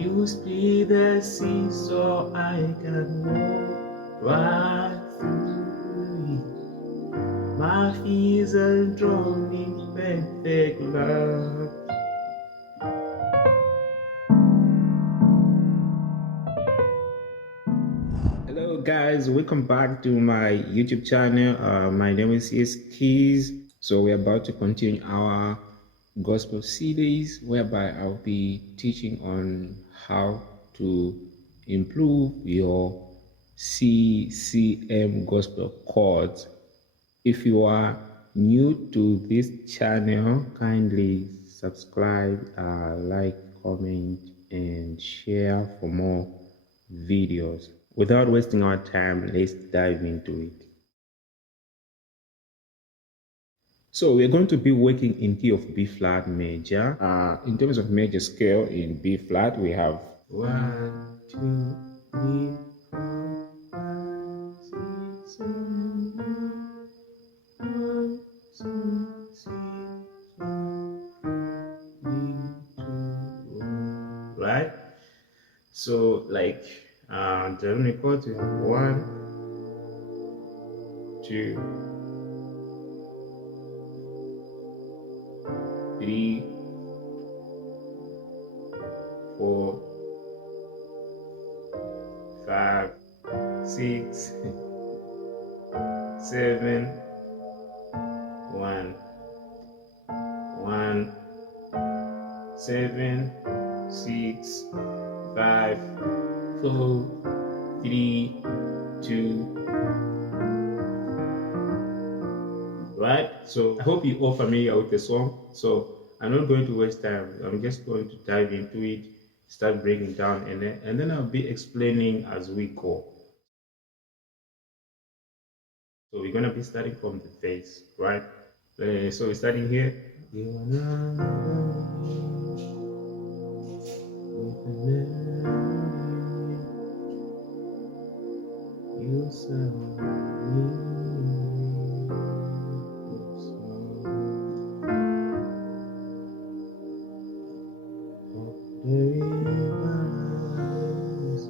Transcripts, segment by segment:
You split the sea so I can walk right through it. My fears are drawn in perfect love. Hello guys, welcome back to my YouTube channel. My name is Keys. So we're about to continue our gospel series whereby I'll be teaching on how to improve your CCM gospel chords. If you are new to this channel, kindly subscribe, like, comment, and share for more videos. Without wasting our time, let's dive into it. So we're going to be working in key of B flat major. In terms of major scale in B flat, we have 1, 2, 3, 4, 5, 6, 7, 1, 2, 3, 4, 3, 2, 1. Right? So like the chords, we have 1, 2, 3, 4, 5, 6, 7, 1, 1, 7, 6, 5, 4, 3, 2. Right? So I hope you're all familiar with the song. So I'm not going to waste time. I'm just going to dive into it, start breaking down, and then I'll be explaining as we go. So we're gonna be starting from the bass, right? So we're starting here. You are not with a memory. You sound me. The rivers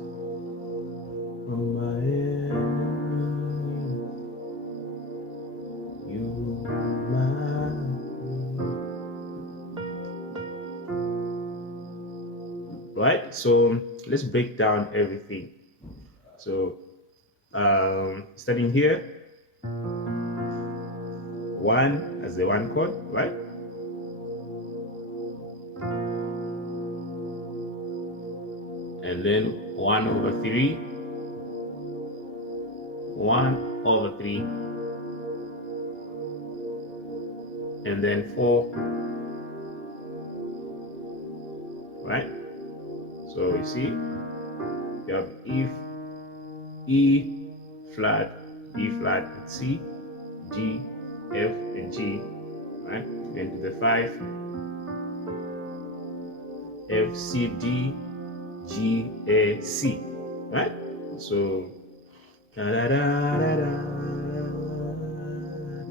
from my enemy, you mine. Right, so let's break down everything. So starting here, 1 as the 1 chord, right? And then 1/3, 1/3, and then 4, right? So you see, you have E flat, B flat, and C, G, F, and G, right? And to the 5, F, C, D, G, A, C, right? So da da da da da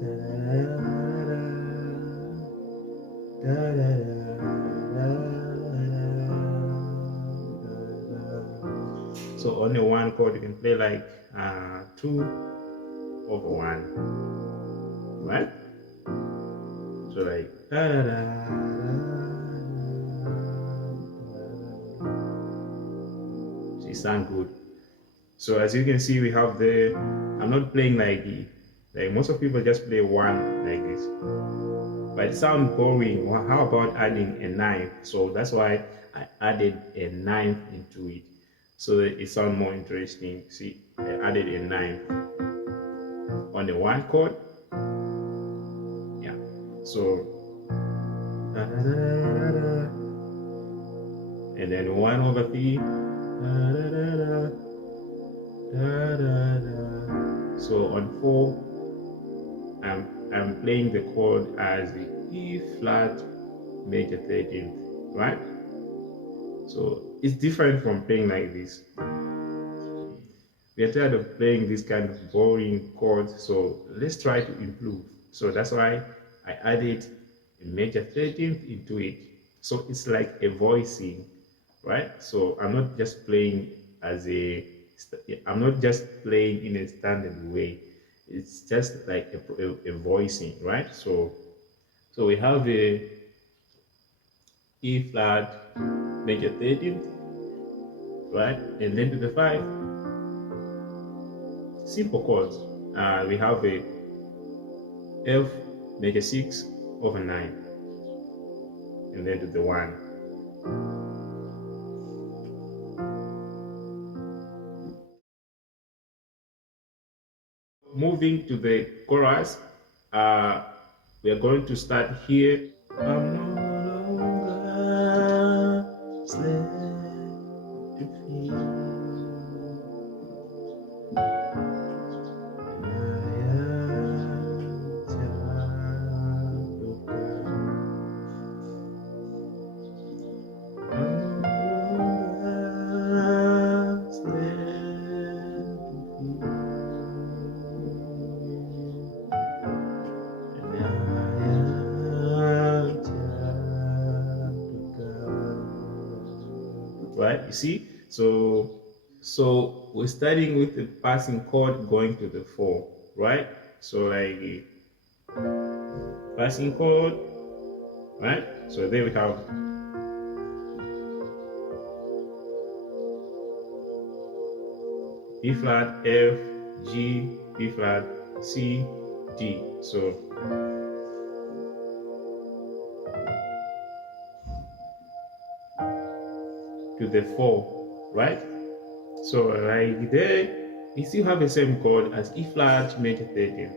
da da da da. So only 1 chord you can play like 2/1, right? So like da da da da. It sounds good. So as you can see, we have the, I'm not playing like most of people just play 1 like this, but it sounds boring. Well, how about adding a 9th? So that's why I added a 9th into it, so that it sounds more interesting. See, I added a 9th on the 1 chord. Yeah, so da, da, da, da, da. And then 1/3, da, da, da, da. Da, da, da. So on 4, I'm playing the chord as the E flat major 13th, right? So it's different from playing like this. We are tired of playing this kind of boring chords, so let's try to improve. So that's why I added a major 13th into it. So it's like a voicing right? So I'm not just playing as a, I'm not just playing in a standard way. It's just like a voicing, right? So we have a E flat major 13th, right? And then to the 5, simple chords. We have a F major 6 over 9, and then to the 1. Moving to the chorus, we are going to start here. I'm no longer slave to fear, and I am child of God. I'm no longer slave to fear, and I am child of God. Right? You see? So we're starting with the passing chord going to the 4, right? So like passing chord, right? So there we have B flat, F, G, B flat, C, D. So to the 4, right? So like there, we still have the same chord as E flat major 13th.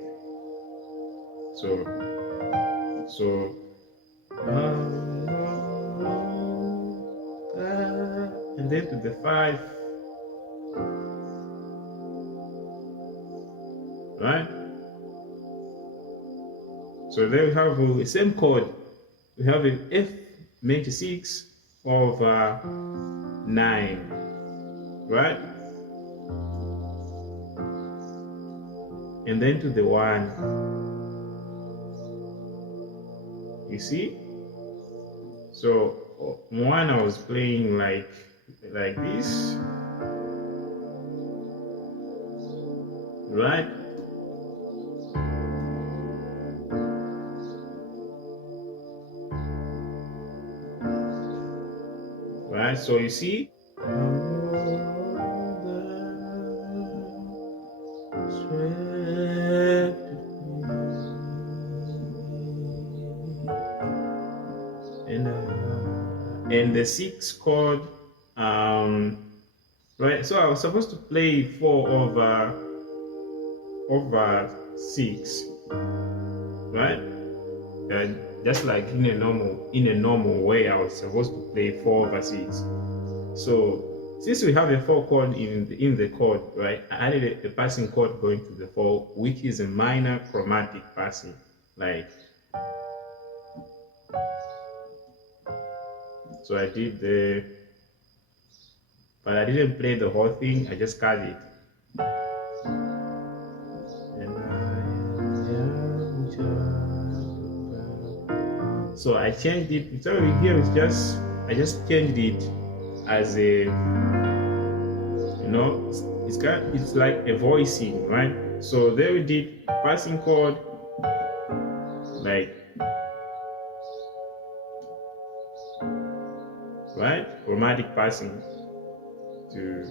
So and then to the 5, right? So there we have the same chord. We have an F major 6 over 9, right? And then to the 1. You see? So 1 I was playing like this, right? Right? So you see? And the 6 chord, right? So I was supposed to play 4 over 6, right? Just like in a normal way, I was supposed to play 4 over 6. So since we have a 4 chord in the chord, right? I added a passing chord going to the 4, which is a minor chromatic passing, like. So I did but I didn't play the whole thing. I just cut it. So I changed it. So here it's just, I just changed it as a, it's like a voicing, right? So there we did passing chord, like, right? Chromatic passing to,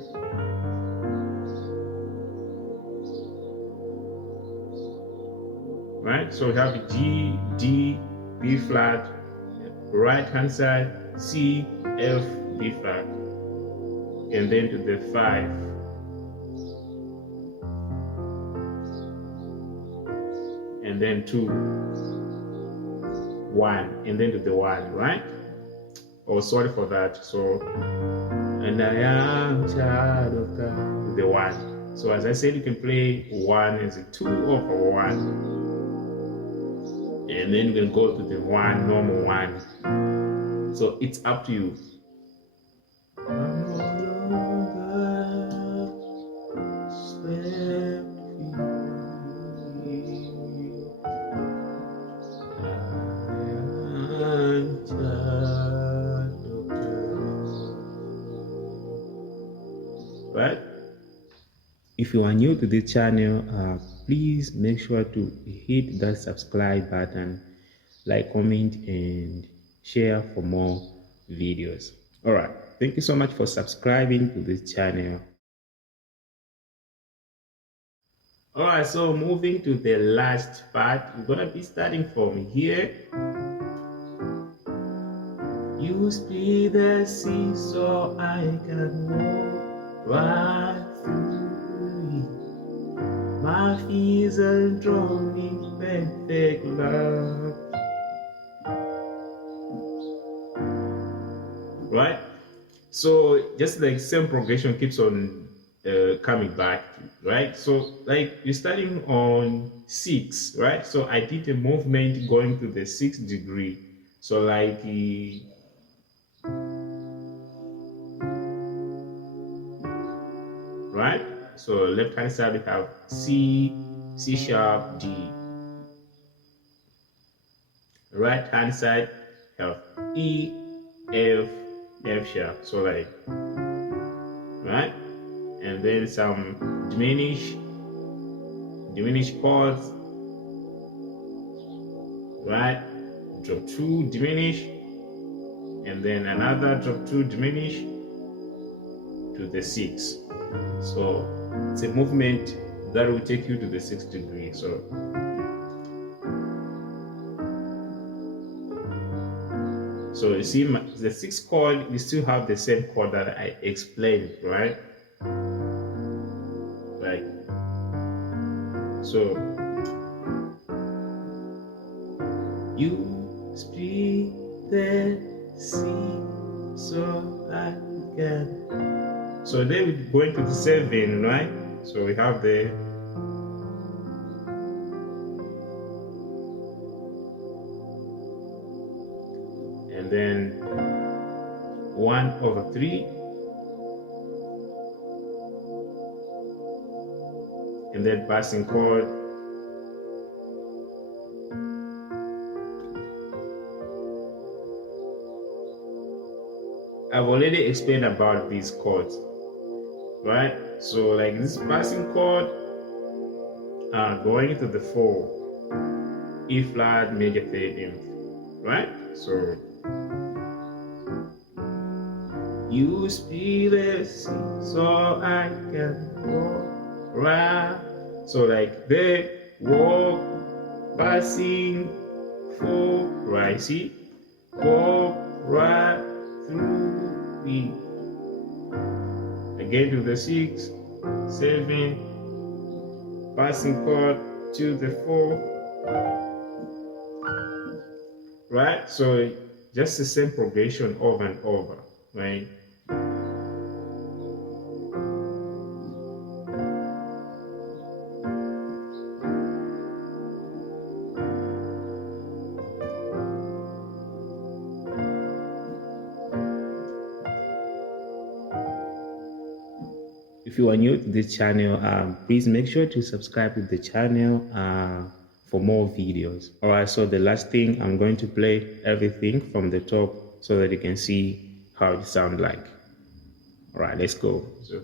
right? So we have G, D, B flat, right hand side, C, F, B flat, and then to the 5. And then 2, 1, and then to the 1, right? Oh, sorry for that. So, and I am child of God, to the 1. So as I said, you can play 1 as a 2 over 1, and then you can go to the 1, normal 1. So it's up to you. right? If you are new to this channel, please make sure to hit that subscribe button, like, comment, and share for more videos. All right, thank you so much for subscribing to this channel. All right, so moving to the last part, we're gonna be starting from here. Use be the sea so I can walk right through it. My fears are drawn in perfect love. Right? So just like same progression keeps on coming back, right? So like you're starting on 6, right? So I did a movement going to the 6th degree. So like right? So left hand side we have C, C sharp, D. Right hand side have E, F, F sharp. So like, right? And then some diminished chords, right? Drop 2, diminish, and then another drop 2, diminish to the 6. So it's a movement that will take you to the 6th degree. So you see the 6th chord, we still have the same chord that I explained, right? Like, so you speak the sea so I can. So then we're going to the 7, right? So we have the and then 1/3, and then passing chord, I've already explained about these chords, right? So like this passing chord going to the 4, E flat major 13th, right? So you speak the sea so I can walk right. So like the walk passing 4, right? See, walk right through it. Again to the 6, 7, passing chord to the 4, right? So just the same progression over and over, right? If you are new to this channel, please make sure to subscribe to the channel for more videos. All right, so the last thing, I'm going to play everything from the top so that you can see how it sounds like. All right, let's go. So,